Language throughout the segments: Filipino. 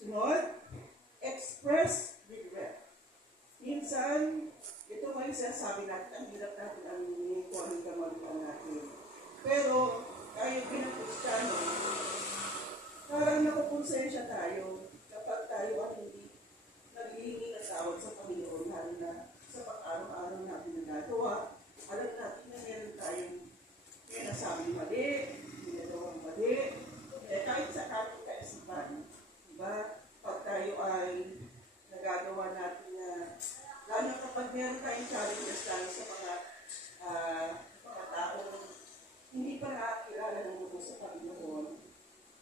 Sunod, express regret. Minsan, ito may sinasabi natin, ang hirap natin aminin kung anong kamalian natin. Pero, tayo bilang Kristiyano, parang nakukonsensya tayo kapag tayo ang hindi naghihingi ng tawad sa Panginoon, lalo na sa pag-araw-araw natin nagagawa. Alam natin na meron tayong may nasabing mali, ginagawang mali, kahit sa ating kaisipan. Diba? Pag tayo ay nagagawa natin na, lalo kapag meron tayong challenges tayo sa mga taong hindi pa nakakilala ng mundo sa Panginoon,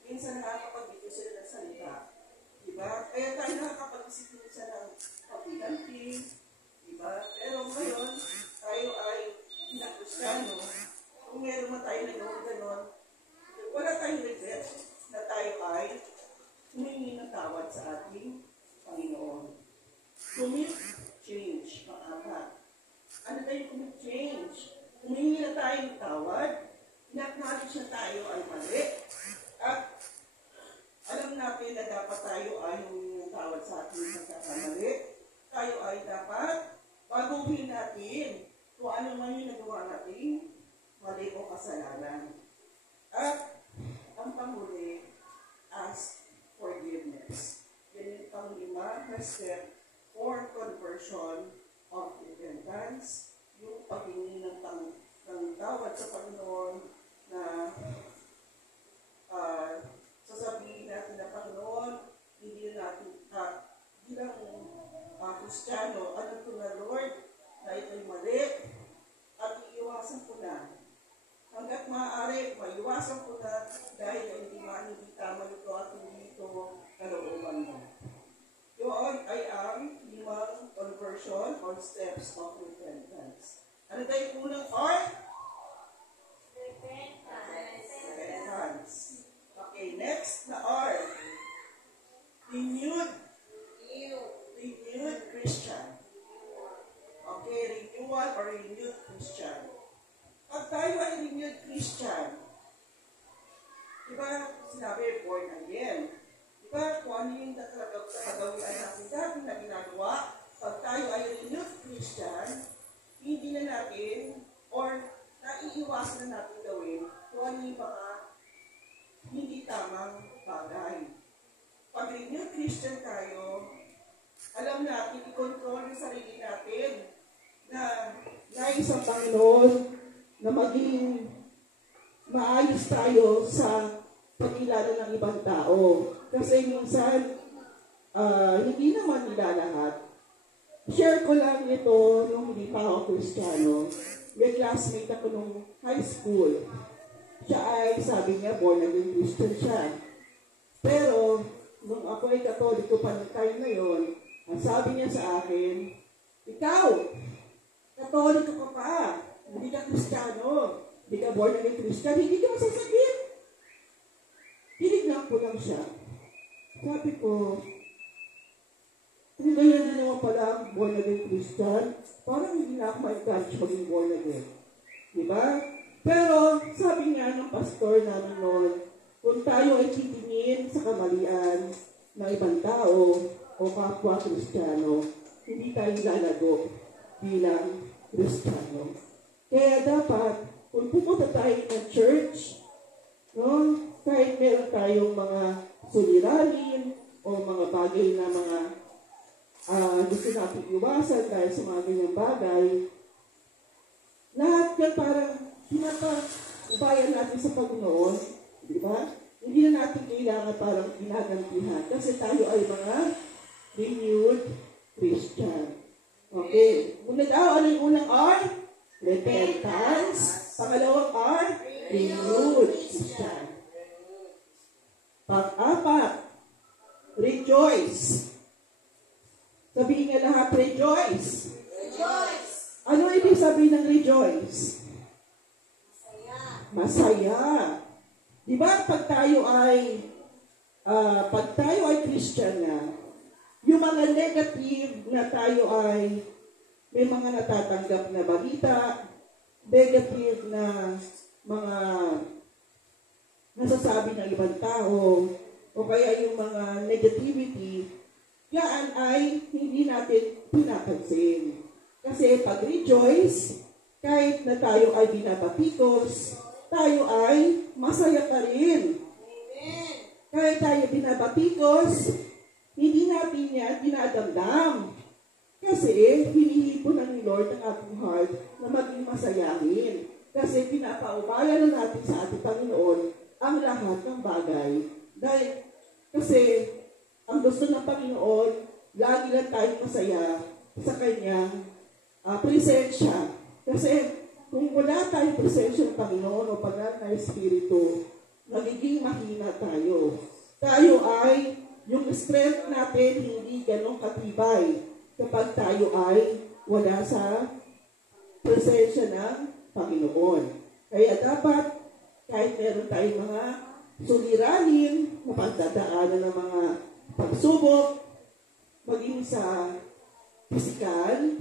minsan nakakapag-ito sila ng salita. Diba? Kaya tayo nakakapag-isip minsan ng pagbiganti. Diba? Pero ngayon, tayo ay bilang Kristiyano, kung meron man tayo na gano'n, wala tayong regret na tayo ay humingi ng tawad sa ating Panginoon. Commit change, maapat. Ano tayo commit change? Humingi na tayo ng tawad, in-acknowledge na tayo ay mali, at alam natin na dapat tayo ay humingi ng tawad sa ating pagkakamali. Tayo ay dapat baguhin natin kung ano man yung nagawa natin mali o kasalanan. At ang panghuli, ask forgiveness. Yan yung panglima na step for conversion of repentance, yung paghingi ng tawad sa Panginoon na sasabihin natin na Panginoon, hindi na natin bilang Kristiyano, alam ko na Lord, na ito'y mali, at iiwasan ko na. Hanggat maaari, maiwasan ko na dahil hindi tama ito at hindi ito kalooban mo. Yun ay ang 5 conversion or steps of repentance. Ano tayo unang R? Repentance. Okay, next na R. Renewed Christian. Okay, renewal or renewed Christian. Pag tayo ay renewed Christian, diba, sinabi, born again. Diba, kung ano yung kagawian natin dati na ginagawa, pag tayo ay renewed Christian, hindi na natin, or naiiwasan na natin gawin, kung ano yung mga hindi tamang bagay. Pag renewed Christian tayo, alam natin, i-control yung sarili natin na nais ang Panginoon na maging maayos tayo sa pag-ilala ng ibang tao. Kasi minsan, hindi naman nila lahat. Share ko lang ito nung hindi pa ako Kristiyano. May classmate ako nung high school. Siya ay, sabi niya, born again Christian siya. Pero, nung ako ay Katoliko pa ng time na yun, ang sabi niya sa akin, ikaw, Katoliko ka pa, hindi ka Kristiyano, hindi ka born again Christian, hindi ka masasakit. Tinignan ko lang siya. Sabi ko, kung ganyan din naman pala ang born again Christian, parang hindi na ako ma-encourage maging born again. Diba? Pero, sabi nga ng pastor namin noon, kung tayo ay titingin sa kamalian ng ibang tao o kapwa Kristiyano, hindi tayo lalago bilang Kristiyano. Kaya dapat, kung pumunta tayo ng church, no, kahit meron tayong mga suliranin o mga bagay na mga gusto natin iwasan dahil sa mga ganyang bagay, lahat yan parang pinapaubayan natin sa Panginoon, di ba? Hindi na natin kailangan parang ginagantihan kasi tayo ay mga renewed Christian. Okay. Unang ano yung unang R? Repentance. Pangalawang R? Renewed Christian. Pang-apat, rejoice. Sabihin nga lahat, rejoice. Rejoice. Ano ibig sabihin ng rejoice? Masaya. Di ba pag tayo ay Christian na, yung mga negative na tayo ay may mga natatanggap na balita, negative na mga nasasabi ng ibang tao, o o kaya yung mga negativity, yan ay hindi natin pinapansin. Kasi pag rejoice, kahit na tayo ay binabatikos, tayo ay masaya pa rin. Amen. Kahit tayo binabatikos, hindi natin yan dinadamdam. Kasi hinihipon ng Lord ang ating heart na maging masayahin. Kasi pinapaubaya na natin sa ating Panginoon ang lahat ng bagay. Dahil kasi ang gusto ng Panginoon, lagi lang tayong masaya sa Kanyang presensya. Kasi kung wala tayong presensya ng Panginoon o pag ng Espiritu, magiging mahina tayo. Tayo ay, yung strength natin hindi ganong katibay kapag tayo ay wala sa presensya ng Panginoon. Kaya dapat, kahit meron tayong mga suliranin, mapagdadaanan ng mga pagsubok, maging sa physical,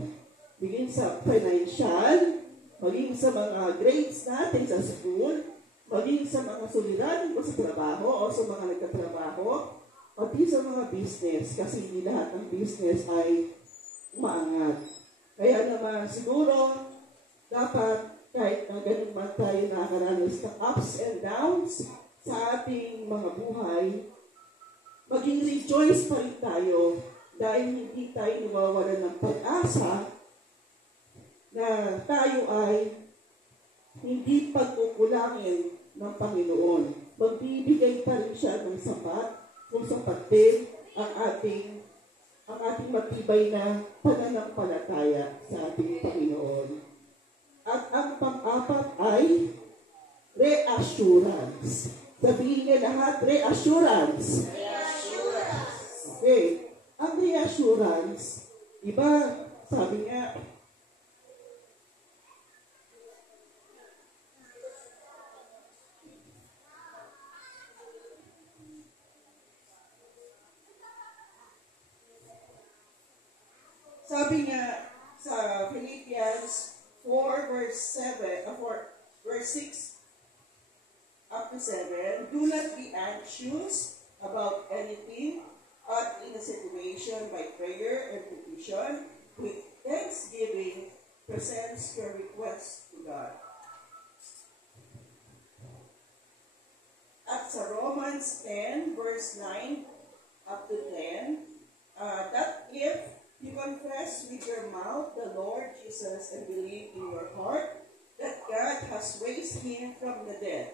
maging sa financial, maging sa mga grades natin sa school, maging sa mga suliranin ko sa trabaho o sa mga nagkatrabaho, pati sa mga business, kasi hindi lahat ng business ay umaangat. Kaya naman siguro, dapat kahit na ganun man tayo nakakaranas ng ups and downs sa ating mga buhay, maging rejoice pa rin tayo dahil hindi tayo nawawalan ng pag-asa na tayo ay hindi pagkukulangin ng Panginoon. Magbibigay pa rin siya ng sapat kung sapat din ang ating matibay na pananampalataya sa ating Panginoon. At ang pang-apat ay reassurance. Sabihin niya lahat, reassurance. Reassurance. Okay. Ang reassurance, iba, sabi niya, sa Philippians 4 verse 6 up to 7, do not be anxious about anything, but in a situation by prayer and petition, with thanksgiving, presents your request to God. At sa Romans 10 verse 9 up to 10, that if you confess with your mouth the Lord Jesus and believe in your heart that God has raised him from the dead,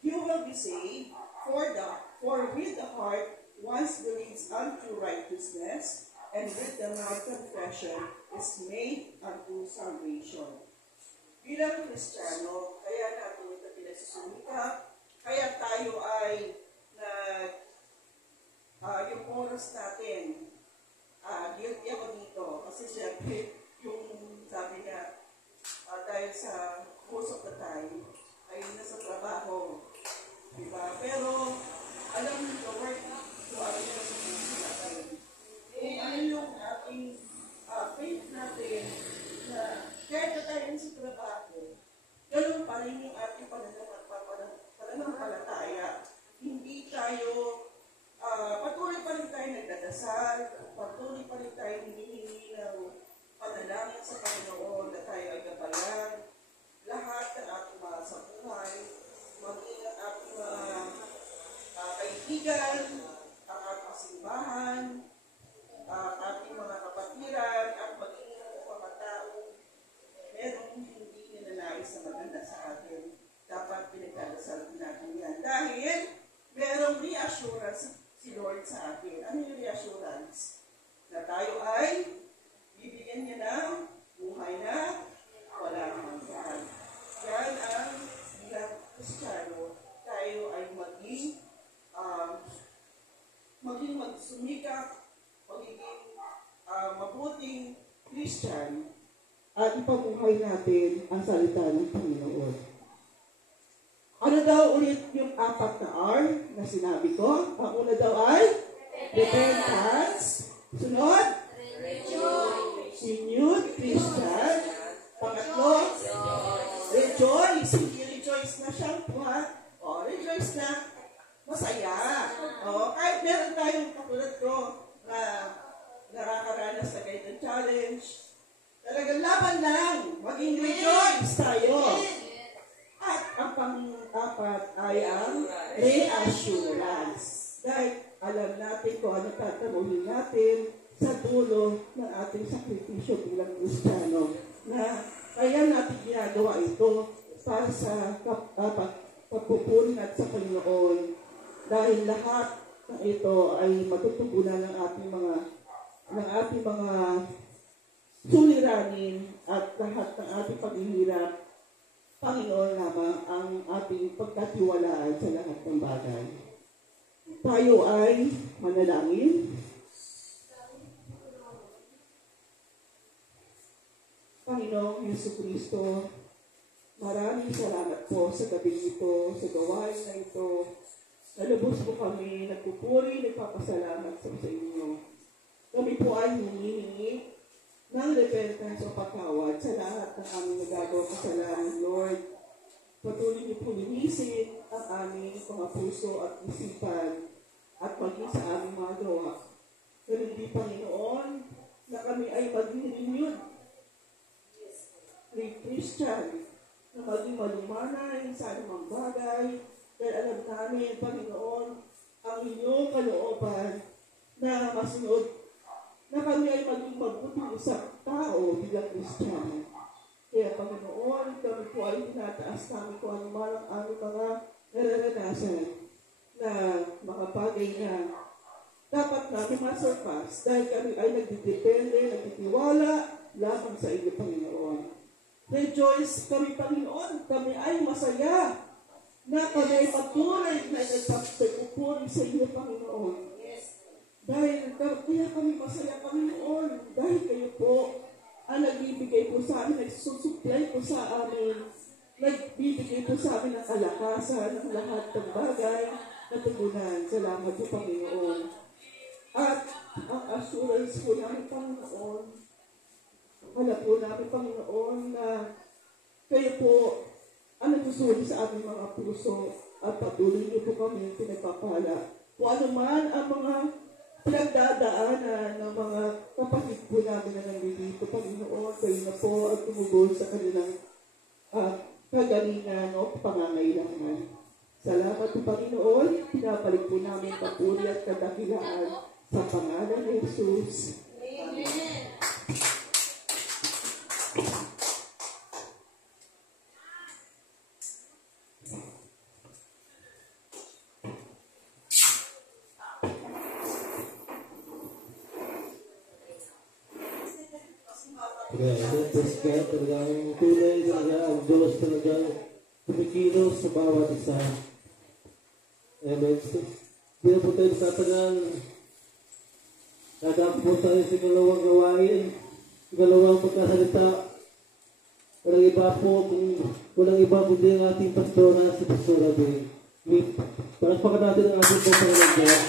you will be saved. For with the heart one believes unto righteousness, and with the mouth confession is made unto salvation. Bilang Kristiyano, kaya natin ito pinagsusumikap, kaya tayo ay yung oras natin, guilty ako dito. Kasi siyempre, yung sabi nga, dahil sa most of the time, ay nasa trabaho. Diba? Pero, alam niyo, the work to our responsibility natin. Kung ano yung ating faith natin, na kahit na tayo sa trabaho, ganun pa rin yung ating pananampalataya. Hindi tayo, patuloy pa rin tayo nagdadasal, patuloy pa rin tayo hinihingi ng panalangin sa Panginoon na tayo ay gabayan. Lahat ng ating mga sa buhay, maging ang ating mga kaibigan, ang ating simbahan, ating mga kapatiran, at maging ang mga tao, merong hindi ninanais na maganda sa atin. Dapat pinagdadasal natin yan. Dahil merong reassurance si Lord sa atin. Ano yung reassurance? Na tayo ay bibigyan niya ng buhay na wala namang hanggan. Yan ang bilang Kristiyano, tayo ay maging magsumikap, magiging mabuting Christian, at ipabuhay natin ang salita ng Panginoon. Ano daw ulit yung apat na R na sinabi ko? Ang una daw ay repentance. Sunod? Renewed Christian. Pangatlo? Rejoice. Hindi rejoice na siyang buhat. O, rejoice na masaya. Oo, kahit meron tayong katulad ko na nakakaranas na ganyan challenge, talagang laban lang, maging rejoice tayo. At ang pang-apat ay ang reassurance. Dahil alam natin kung ano tatamuhin natin sa dulo ng ating sakripisyo bilang Kristiyano. Na kaya natin ginagawa ito para sa pagpupuri at sa Panginoon. Dahil lahat ng ito ay matutugunan ng ating mga suliranin at lahat ng ating paghihirap. Panginoon lamang ang ating pagkatiwalaan sa lahat ng bagay. Tayo ay manalangin. Panginoong Jesucristo, maraming salamat po sa gabi ito, sa gawain na ito. Nalubos po kami, nagpupuri, nagpapasalamat sa inyo. Kami po ay humihingi ng repentance o pagkawad sa lahat ng aming nagagawa kasalanan, Lord. Patuloy niyo po linisin ang aming mga puso at isipan at maging sa aming mga gawa. Ganun din, Panginoon, na kami ay maging renewed Christian, na maging malumanay sa anumang bagay, dahil alam namin, Panginoon, ang inyong kalooban na masunod na kami ay maging mabuting isang tao bilang Kristiyano. Kaya, Panginoon, kami po ay tinataas namin kung ano man ang aming mga nararanasan na mga bagay na dapat namin masurpass dahil kami ay nagdidepende, nagtitiwala lamang sa inyo, Panginoon. Rejoice kami, Panginoon. Kami ay masaya na kami ay patuloy na nagpapupuri sa inyo, Panginoon. Dahil kaya kami masaya, Panginoon, dahil kayo po ang nagbibigay po sa amin, nagsusupply po sa amin, nagbibigay po sa amin ng kalakasan ng lahat ng bagay na tugunan. Salamat po, Panginoon. At ang assurance po namin, Panginoon, alam po namin, Panginoon, na kayo po ang nagsusuri sa aming mga puso at patuloy niyo po kami pinagpapala. Kung ano man ang mga pinagdadaanan ng mga kapatid po namin na nandito, Panginoon, kayo na po ang tumugol sa kanilang kagalingan o pangangailangan. Salamat po, Panginoon. Pinabalik po namin papuri at kadakilaan sa pangalan ni Jesus. Amen. Kaya talagang tunay talaga ang Diyos talagang kumikilos sa bawat isa. Amen. Hindi na po tayo tatagal. Nagkakapo po tayo sa galawang gawain, galawang pagkasalita. Walang iba po, walang iba kundi ang ating pastora, si Pastora Bing. Palakpakan natin ang ating po Panginoon Diyos.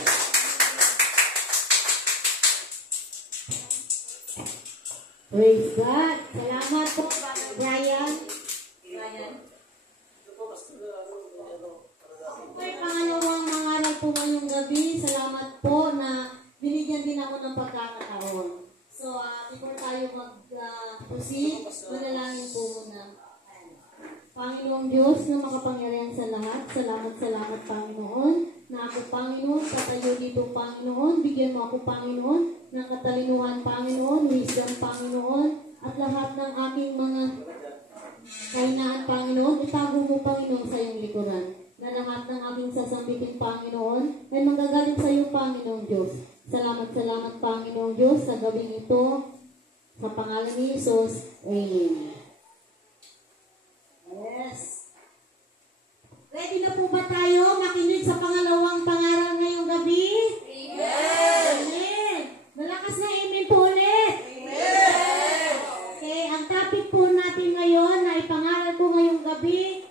Praise God. Salamat po, Brian. Okay, pangalawang mangaral po ngayong gabi. Salamat po na binigyan din ako ng pagkakataon. So, before tayo mag-proceed, manalangin po muna. Panginoong Diyos na makapangyarihan sa lahat, salamat, Panginoon, na ako, Panginoon, tatayo dito, Panginoon, bigyan mo ako, Panginoon, ng katalinuhan, Panginoon, wisdom, Panginoon, at lahat ng aking mga kahinaan, Panginoon, itago mo, Panginoon, sa iyong likuran, na lahat ng aking sasambitin, Panginoon, ay magagaling sa iyo, Panginoong Diyos. Salamat, Panginoong Diyos, sa gabing ito, sa pangalan ni Jesus, Amen. Yes. Ready na po ba tayo makinig sa pangalawang pangaral ngayong gabi? Amen! Amen! Malakas na amen po ulit! Amen! Okay, ang topic po natin ngayon na ipangaral ko ngayong gabi.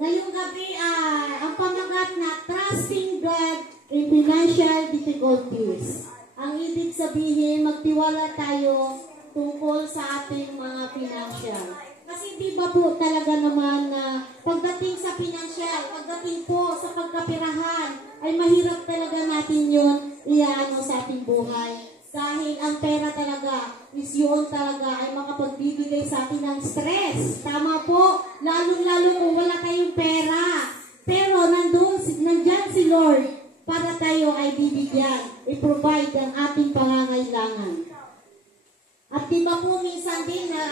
Ngayong gabi ang pamagat na Trusting God in Financial Difficulties. Ang ibig sabihin, magtiwala tayo tungkol sa ating mga financial. Kasi di ba po talaga naman na pagdating ay mahirap talaga natin yun iyaano sa ating buhay. Dahil ang pera talaga is yun talaga ay makapagbibigay sa atin ng stress. Tama po? Lalong-lalo kung wala tayong pera. Pero nandyan si Lord para tayo ay bibigyan, i-provide ang ating pangangailangan. At di ba po minsan din na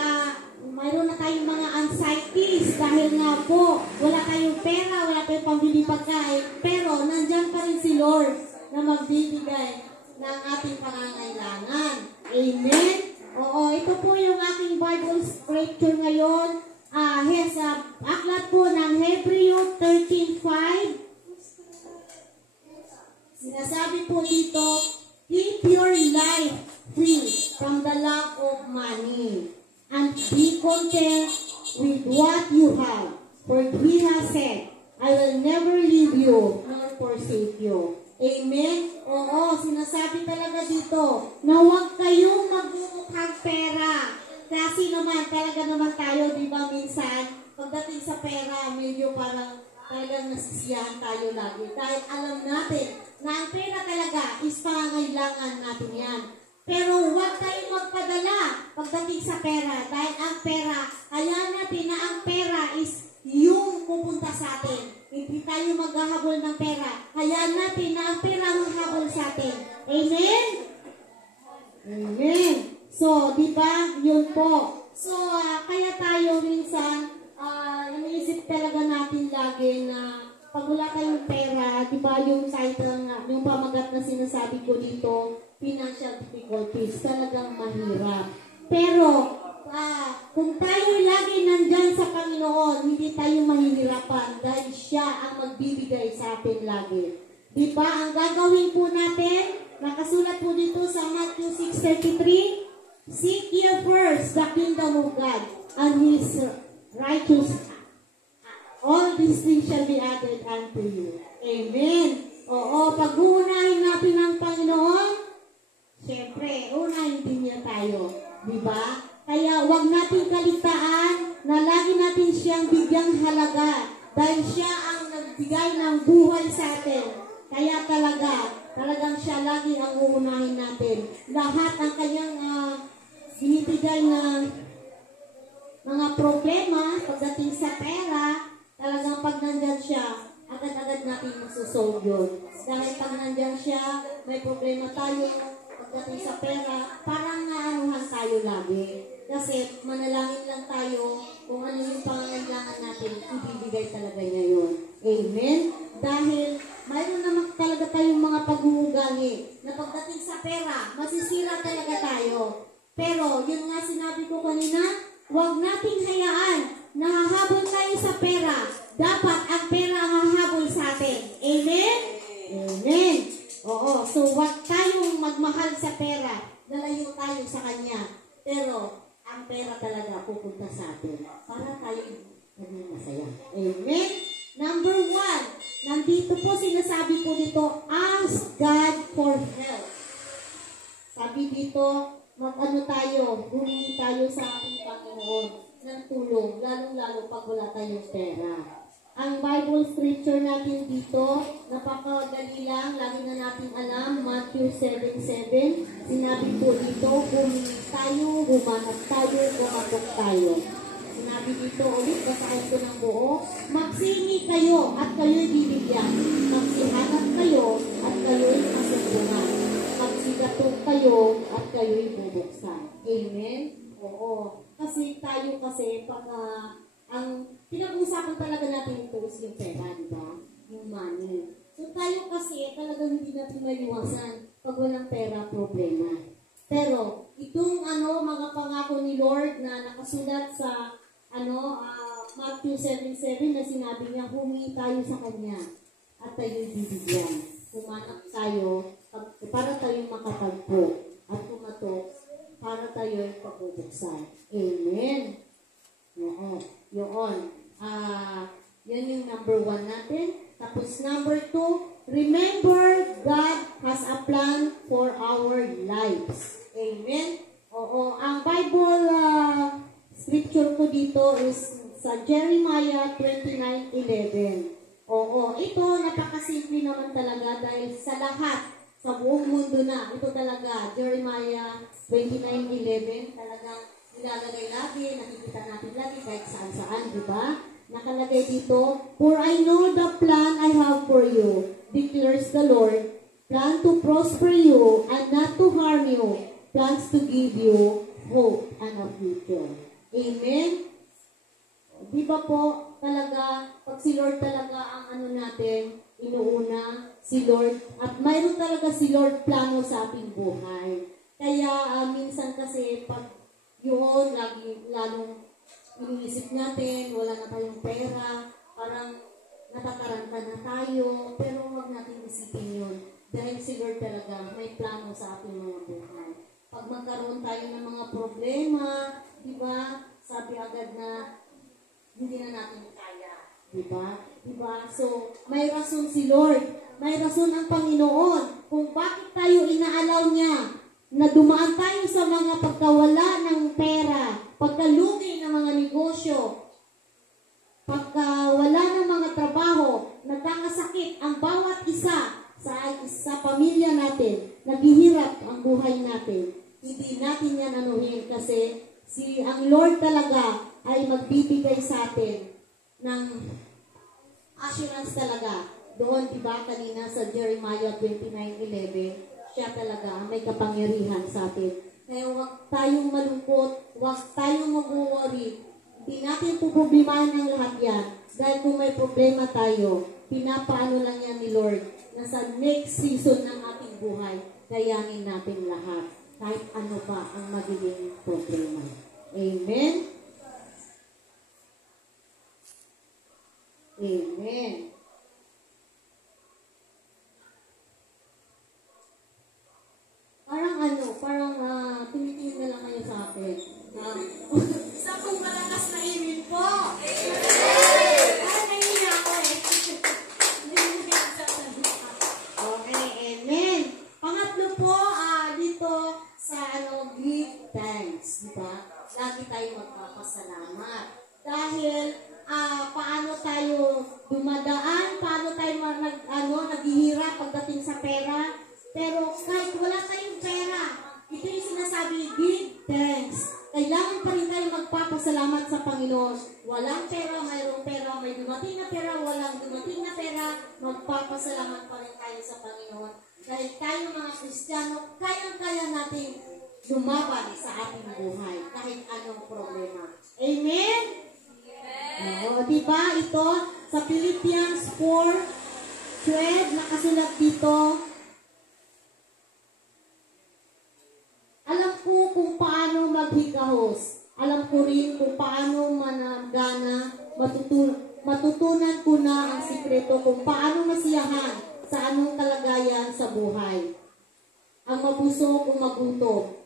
mayroon na tayong mga anxieties dahil nga po wala tayong pera, wala tayong pambili pagkain. Pero nandyan pa rin si Lord na magbibigay ng ating pangangailangan. Amen? Oo, ito po yung aking Bible scripture ngayon. Aklat po ng Hebreo 13:5. Sinasabi po dito, keep your life free from the lack of money and be content with what you have. For He has said, I will never leave you nor forsake you. Amen? Oo, sinasabi talaga dito na huwag kayong magmumukhang pera. Kasi naman, talaga naman tayo, di ba minsan, pagdating sa pera, medyo parang talagang nasisiyahan tayo lagi. Dahil alam natin na ang pera talaga is pangangailangan natin yan. Pero huwag tayong magpadala pagdating sa pera. Dahil ang pera, hayaan natin na ang pera is yung pupunta sa atin. Hindi tayo maghahabol ng pera. Hayaan natin na ang pera ang habol sa atin. Amen? Amen. So, di ba? Yun po. So, kaya tayo minsan, iniisip talaga natin lagi na pag wala tayong pera, di ba yung title nga, yung pamagat na sinasabi ko dito, financial difficulties, talagang mahirap. Pero, kung tayo lagi nandyan sa Panginoon, hindi tayo mahihirapan dahil siya ang magbibigay sa atin lagi. Di ba? Ang gagawin po natin, nakasulat po dito sa Matthew 6:33, seek ye first the kingdom of God and His righteousness. All these things shall be added unto you. Amen. Oo, pag-uunahin natin ang Panginoon, siyempre, unahin din niya tayo. Di ba? Kaya huwag natin kaligtaan na lagi natin siyang bigyang halaga dahil siya ang nagbigay ng buhay sa atin. Kaya talagang siya lagi ang uunahin natin. Lahat ang kanyang binibigay na mga problema pagdating sa pera, talagang pag nandyan siya, agad-agad natin masusolve yun. Dahil pag nandyan siya, may problema tayo pagdating sa pera, parang naanuhan tayo lagi. Kasi manalangin lang tayo kung ano yung pangangailangan natin, ibibigay talaga niya yun. Amen? Dahil mayroon naman talaga tayong mga pag-uugali na pagdating sa pera, masisira talaga tayo. Pero, yun nga sinabi ko kanina, huwag nating hayaan na hahabol tayo sa pera. Dapat ang pera ang hahabol sa atin. Amen? Amen. Oo, so huwag tayong magmahal sa pera. Lalayo tayo sa Kanya. Pero, ang pera talaga pupunta sa atin para tayo maging masaya. Amen? Number 1, nandito po sinasabi po dito, ask God for help. Sabi dito, mag-ano tayo, humingi tayo sa ating Panginoon ng tulong, lalong-lalo pag wala tayong pera. Ang Bible scripture natin dito, napakadali lang, lagi na natin alam, Matthew 7:7. Sinabi po dito, humingi tayo, humanap tayo, kumatok tayo. Sinabi dito, ulit, basahin ko ng buo, magsingi kayo at kayo'y bibigyan. Magsihanap kayo at kayo'y masusungan. Magsigatog kayo at kayo'y bubuksan. Amen? Oo. Kasi tayo pag ang pinag-uusapan talaga natin ito is yung pera, di ba? Yung money. So tayo kasi talagang hindi natin maiwasan pag walang pera, problema. Pero itong mga pangako ni Lord na nakasulat sa Matthew 7:7 na sinabi niya, humingi tayo sa Kanya at tayo'y bibigyan. Humanap tayo para tayong makatagpo at kumatok para tayo'y pabubuksan. Amen. Oo. Yun. Yan yung number 1 natin. Tapos number 2, remember God has a plan for our lives. Amen? Oo. Ang Bible scripture ko dito is sa Jeremiah 29:11. Oo, ito napakasimple naman talaga dahil sa lahat, sa buong mundo na, ito talaga, Jeremiah 29:11, talagang nilalagay lagi, nakikita natin lagi kahit saan-saan, di ba? Nakalagay dito, "For I know the plan I have for you, declares the Lord, plan to prosper you and not to harm you, plans to give you hope and a future." Amen? Di ba po, talaga, pag si Lord talaga ang ano natin, inuuna, si Lord, at mayroon talaga si Lord plano sa ating buhay. Kaya minsan kasi pag yun, lagi, lalong iniisip natin, wala na tayong pera, parang natataranta na tayo, pero huwag natin isipin yun. Dahil si Lord talaga may plano sa ating mga buhay. Pag magkaroon tayo ng mga problema, di ba, sabi agad na hindi na natin kaya. Diba? Diba? So, may rason si Lord. May rason ang Panginoon kung bakit tayo inaalaw niya na dumaan tayo sa mga pagkawala ng pera, pagkalugi ng mga negosyo, pagkawala ng mga trabaho, nagkakasakit ang bawat isa sa pamilya natin, naghihirap ang buhay natin. Hindi natin yan anuhin kasi ang Lord talaga ay magbibigay sa atin ng assurance talaga. Doon, diba, kanina sa Jeremiah 29:11, siya talaga ang may kapangyarihan sa atin. Kaya huwag tayong malungkot, huwag tayong mag-worry. Hindi natin puproblemahin ang lahat yan. Dahil kung may problema tayo, pinapaano lang yan ni Lord na sa next season ng ating buhay, kayanin natin lahat. Kahit ano pa ang magiging problema. Amen? Amen. Parang tumitingin na lang kayo sa akin. Sa kong malakas na amen po. Nahihiya ako eh. Okay, amen. Pangatlo po, dito sa give thanks. Diba? Lagi tayo magpapasalamat. Dahil, paano tayo dumadaan, paano tayo naghihirap pagdating sa pera. Pero kahit wala tayong pera, ito yung sinasabi, give thanks. Kailangan pa rin tayo magpapasalamat sa Panginoon. Walang pera, mayroong pera, may dumating na pera, walang dumating na pera, magpapasalamat pa rin tayo sa Panginoon. Dahil tayo mga Kristiyano, kayang-kaya natin lumaban sa ating buhay, kahit anong problema. Amen? Oo, diba? Ito, sa Philippians 4:12, nakasulat dito, alam ko kung paano maghikahos. Alam ko rin kung paano managana. Matutunan ko na ang sikreto kung paano masiyahan sa anong kalagayan sa buhay. Ang mabusog o magutom.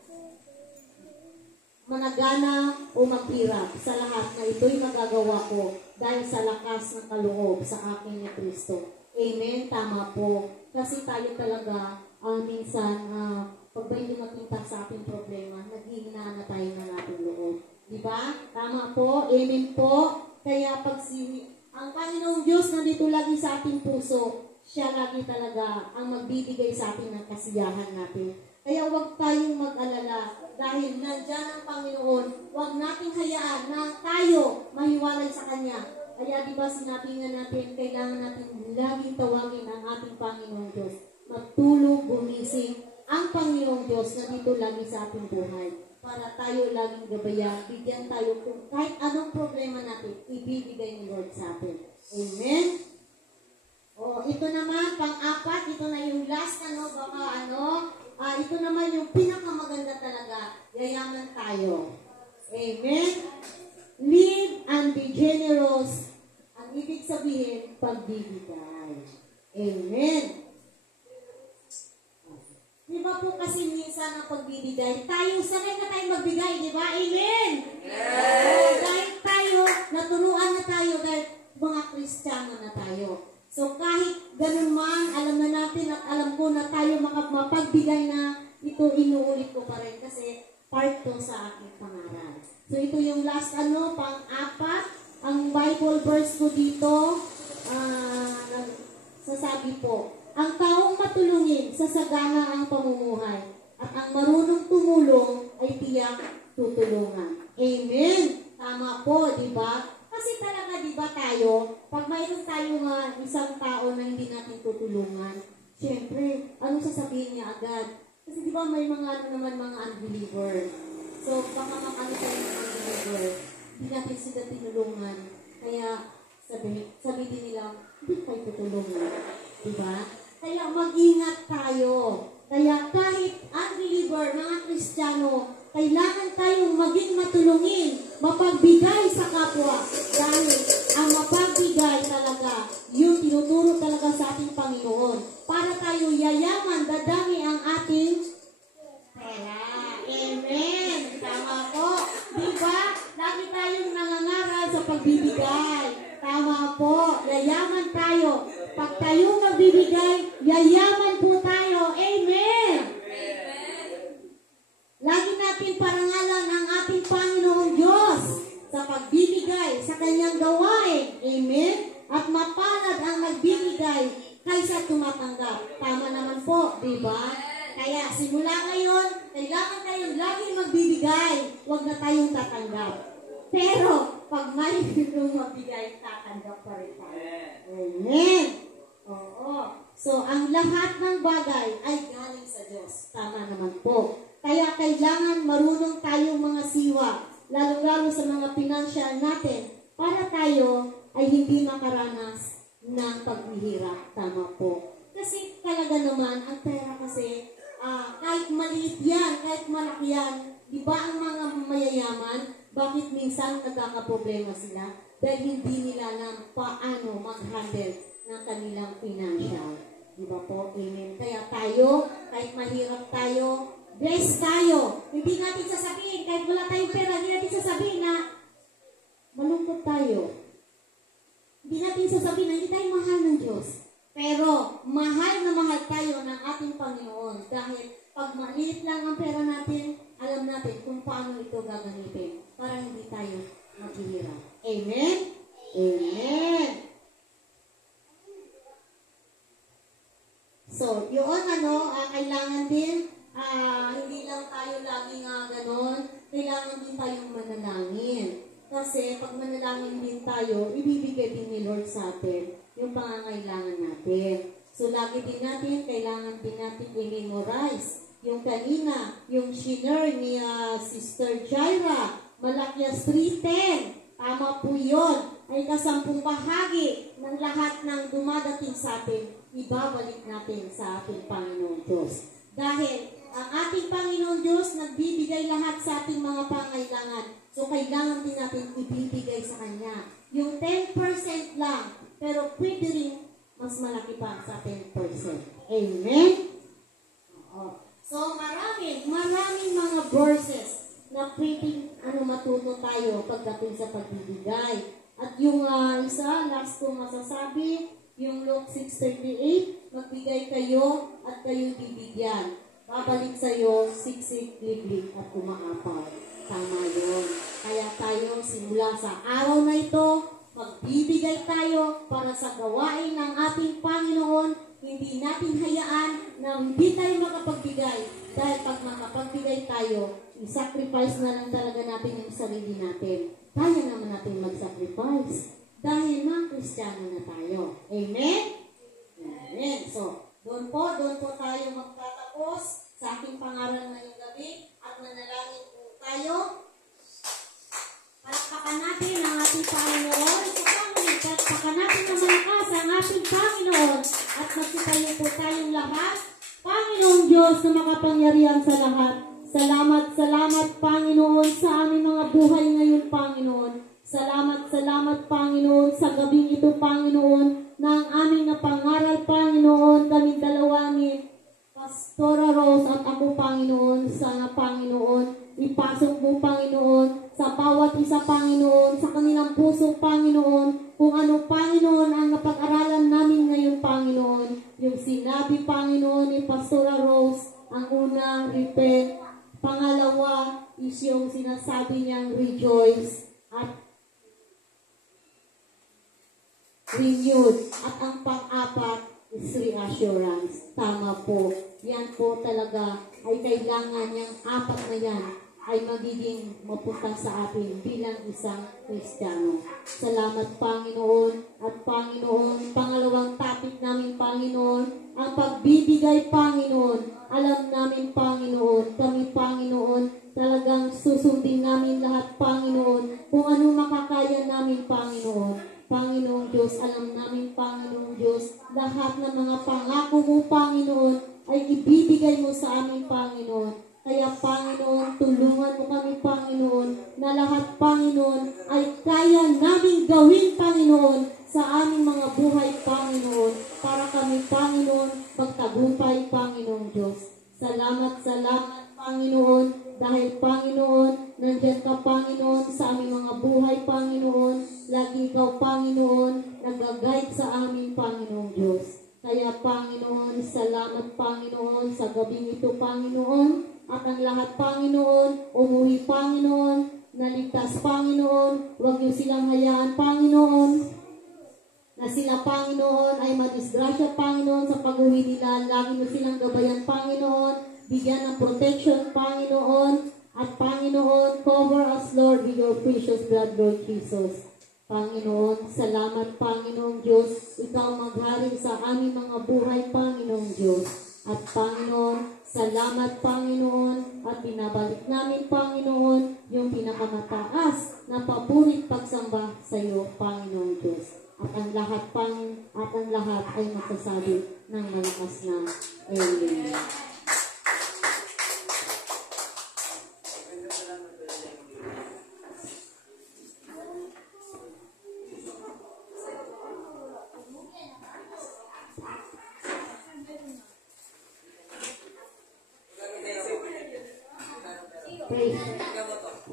Managana o maghirap. Sa lahat na ito'y magagawa ko dahil sa lakas ng kaloob sa akin ni Kristo. Amen? Tama po. Kasi tayo talaga minsan pag ba hindi makita sa ating problema, naghihina na tayo ng ating loob. Diba? Tama po. Amen po. Kaya pag ang Panginoong Diyos nandito lagi sa ating puso, siya lagi talaga ang magbibigay sa atin ng kasiyahan natin. Kaya huwag tayong mag-alala dahil nandyan ang Panginoon. Huwag nating hayaan na tayo mahiwalay sa Kanya. Kaya diba sinabi nga natin, kailangan natin laging tawagin ang ating Panginoong Diyos. Magtulog, gumising, ang Panginoong Diyos na dito lagi sa ating buhay para tayo laging gabayan, bigyan tayo kung kahit anong problema natin, ibibigay ni Lord sa atin. Amen? Ito naman, pang-apat, ito na yung last, ito naman yung pinakamaganda talaga, yayaman tayo. Amen? Live and be generous. Ang ibig sabihin, pagbibigay. Amen? Di ba po kasi minsan ang pagbibigay, sanay na tayo magbigay, di ba? Amen? Yes! Dahil tayo, naturuan na tayo dahil mga Kristiyano na tayo. So kahit ganun man, alam na natin at alam ko na tayo mapagbigay na, ito inuulit ko pa rin kasi part to sa aking pangaral. So ito yung last pang-apat, ang Bible verse ko dito, sasabi po, ang taong matulungin, sasagana ang pamumuhay. At ang marunong tumulong ay tiyak tutulungan. Amen? Tama po, di ba? Kasi talaga, di ba tayo, pag mayroon tayong isang tao na hindi natin tutulungan, syempre, ano sasabihin niya agad? Kasi di ba may mga mga unbeliever. So, baka makano tayo ng unbeliever, hindi natin sila tinulungan. Kaya, sabihin nila, hindi tayo tutulungan. Diba? Kaya mag-ingat tayo. Kaya kahit unbeliever, mga Kristiyano, kailangan tayong maging matulungin, mapagbigay sa kapwa. Dahil ang mapagbigay talaga, yung tinuturo talaga sa ating Panginoon. Para tayo yayaman, dadami ang ating pera. Amen. Tama po. Diba? Lagi tayong nangangaral sa pagbibigay. Tama po. Yayaman tayo. Pag tayo magbibigay, yayaman po tayo. Amen. Lagi natin parangalan ang ating Panginoong Diyos sa pagbibigay sa kanyang gawain. Amen. At mapalad ang nagbibigay kaysa tumatanggap. Tama naman po, di ba? Kaya simula ngayon, kailangan tayong laging magbibigay. Huwag na tayong tatanggap. Pero, pag may magbigay, tatanggap pa rin tayo. Amen. Oo. So, ang lahat ng bagay ay galing sa Diyos. Tama naman po. Kaya kailangan marunong tayong mga siwa, lalo-lalo sa mga financial natin, para tayo ay hindi makaranas ng paghihirap. Tama po. Kasi talaga naman, ang pera kasi, kahit maliit yan, kahit malaki yan, di ba ang mga mayayaman, bakit minsan nagkakaproblema sila? Dahil hindi nila alam paano mag-handle ng kanilang financial. Di ba po? Amen. Kaya tayo, kahit mahirap tayo, blessed tayo. Hindi natin sasabihin, kahit wala tayong pera, hindi natin sasabihin na malungkot tayo. Hindi natin sasabihin na hindi tayo mahal ng Diyos. Pero, mahal na mahal tayo ng ating Panginoon. Dahil, pag maliit lang ang pera natin, alam natin kung paano ito gagamitin para hindi tayo maghihirap. Amen? Amen! So, yun kailangan din, hindi lang tayo laging ganon, kailangan din tayong manalangin. Kasi pag manalangin din tayo, ibibigay din ni Lord sa atin yung pangangailangan natin. So, lagi din natin, kailangan din natin i-memorize yung kanina, yung shiner ni Sister Jaira, Malakias 3:10. Tama po yun. Ay kasampung bahagi ng lahat ng dumadating sa atin, ibabalik natin sa ating Panginoong Diyos. Dahil ang ating Panginoong Diyos nagbibigay lahat sa ating mga pangailangan. So, kailangan din natin ibibigay sa Kanya. Yung 10% lang, pero pwede rin mas malaki pa sa 10%. Amen? Oo. So, maraming mga verses na pwedeng matuto tayo pagdating sa pagbibigay. At yung last kong masasabi, yung Luke 6:38, magbigay kayo at kayo bibigyan. Babalik sa'yo, siksik, liblig at umaapaw. Tama yun. Kaya tayo, simula sa araw na ito, magbibigay tayo para sa gawain ng ating Panginoon. Hindi natin hayaan na hindi tayo makapagbigay. Dahil pag makapagbigay tayo, i-sacrifice na lang talaga natin yung sarili natin. Kaya naman natin mag-sacrifice. Dahil na Kristiyano na tayo. Amen? Amen. So, doon po tayo magtatapos sa ating pangaral ngayong gabi at manalangin po tayo. Palakpakan natin ang ating Panginoon sa pangit. Palakpakan natin ang malakas ang ating Panginoon at magsitayo po tayong lahat. Panginoong Diyos na makapangyarihan sa lahat. Salamat, Panginoon, sa aming mga buhay ngayon, Panginoon. Salamat, Panginoon, sa gabing ito, Panginoon, na ang aming napangaral, Panginoon, kami dalawa ni Pastora Rose at ako, Panginoon, sana, Panginoon, ipasok mo, Panginoon, sa bawat isa, Panginoon, sa kanilang puso, Panginoon, kung ano, Panginoon, ang napag-aralan namin ngayon, Panginoon, yung sinabi, Panginoon, ni Pastora Rose, ang una, repent, pangalawa, is yung sinasabi niyang rejoice, at renewed. At ang pang-apat, is reassurance. Tama po. Yan po talaga ay kailangan yung apat na yan ay magiging mapunta sa atin bilang isang Kristiyano. Salamat Panginoon at Panginoon, pangalawang topic namin Panginoon, ang pagbibigay Panginoon. Alam namin Panginoon, kami Panginoon, talagang susundin namin lahat Panginoon kung ano makakaya namin Panginoon. Panginoong Diyos, alam namin Panginoong Diyos, lahat ng mga pangako mo Panginoon ay ibibigay mo sa amin Panginoon. Kaya Panginoon, tulungan mo kami Panginoon na lahat Panginoon ay kaya naming gawin Panginoon sa aming mga buhay Panginoon para kami Panginoon magtagumpay Panginoong Diyos. Salamat Panginoon dahil Panginoon, nandyan ka Panginoon sa aming mga buhay Panginoon. Lagi ikaw Panginoon nag-guide sa amin Panginoong Diyos. Kaya Panginoon, salamat Panginoon sa gabing ito Panginoon. At ang lahat, Panginoon, umuwi, Panginoon, naligtas, Panginoon, huwag niyo silang hayaan, Panginoon, na sila, Panginoon, ay madisgrasya, Panginoon, sa pag-uwi nila. Lagi niyo silang gabayan, Panginoon, bigyan ng protection, Panginoon, at Panginoon, cover us, Lord, with your precious blood, Lord Jesus. Panginoon, salamat, Panginoong Diyos, ikaw maghari sa aming mga buhay, Panginoong Diyos. At Panginoon, salamat Panginoon at binabalik namin Panginoon yung pinakamataas na paburit pagsamba sa iyo Panginoon Diyos. At ang lahat ay magsasabi ng malakas na Amen. Praise.